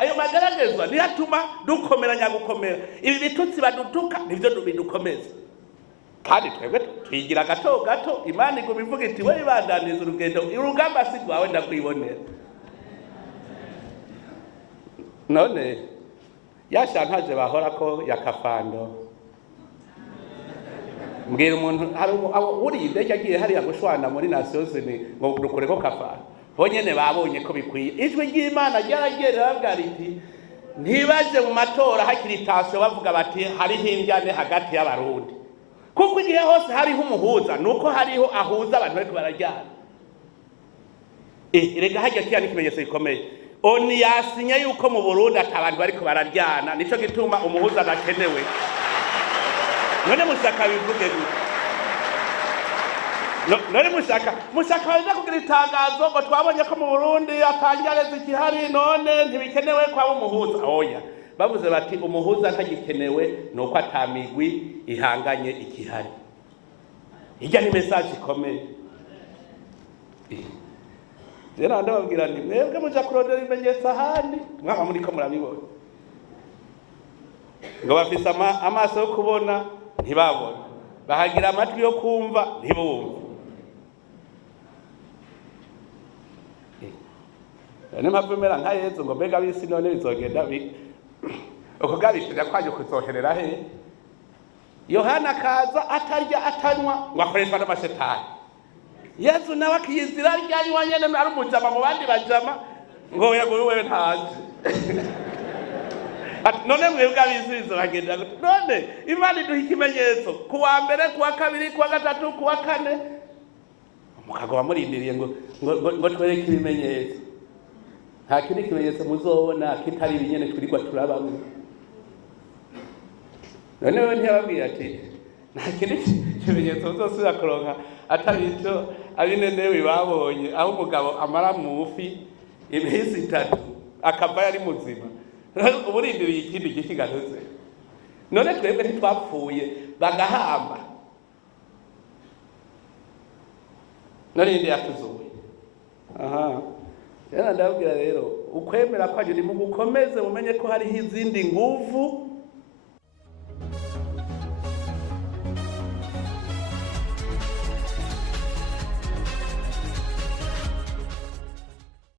ayo mageragezwa niyo atuma dukomera nyagukomera. Ibi bitutsi badutuka nivyo bidukomeza, kandi twebwe twigira gato gato. Imana iguma ivuga iti we ibandaniza urugendo, urugamba si rwawe ndakwibonera. None yashantaje bahora ko yakafando, mbwira umuntu hari uri indege agiye hariya gushwana muri Nations Unies ngo dukore ko kafando, bonyene babonye ko bikwiye. Ijwi ry'Imana ryaragerera bwa riti ntibaje mu matora hakiri tasyo bavuga bati hariho injyane hagati y'abarundi, kuko igihe hose hariho umuhuza nuko hariho ahuza abantu bariko barajyana. Rega hajya kiya n'ikimenyetso gikomeye. Oni yasinye yuko mu Burundi atabantu bariko bararyana, nico gituma umuhuza adakenewe. None mushaka bivuge gute? None mushaka baza kugira itangazo ngo twabonye ko mu Burundi atangareza ikihari none ntibikenewe kwa umuhuza. Oya, bavuze bati umuhuza ntagikenewe nuko atamigwi ihanganye ikihari. Ijya ni message ikomeye. Zera ndababwira nti mwebwe muja kurondera ibimenyetso ahandi mwaba muri ko murabibona, ngo bafise amaso yo kubona ntibabona, bahagira amatwi yo kumva ntibumve. None mpavumera nka Yezu ngo mbega bisi none bizogenda ukugabishira kwaje kuzoherera he? Yohana kaza atarya atanywa ngo akoreshwa n'amashetani. Yezu nawe akiyizira ryanywa nyene ari umujama mu bandi bajama ngo yaguru wewe ntaje. None mwebwe abisizo bagenda none Imana iduha ikimenyetso kuwa mbere kuwa kabiri kuwa gatatu kuwa kane mukagwa murindiriye ngo twereke ibimenyetso. Nta kindi kimenyetso muzobona kitari ibinyene twirirwa turabamwe. None we ntiyababwira ati nta kindi kimenyetso uzosubira kuronka atari ico abinenewe babonye aho umugabo amara mufi imisi 3 akava yari muzima. Uburindiriye ikindi gikiganuze. None twebwe ntitwapfuye bagahamba. None ndi yatuzuye. Aha. Yana ndabwira rero ukwemera kwaje ni mu gukomeze mumenye ko hari izindi nguvu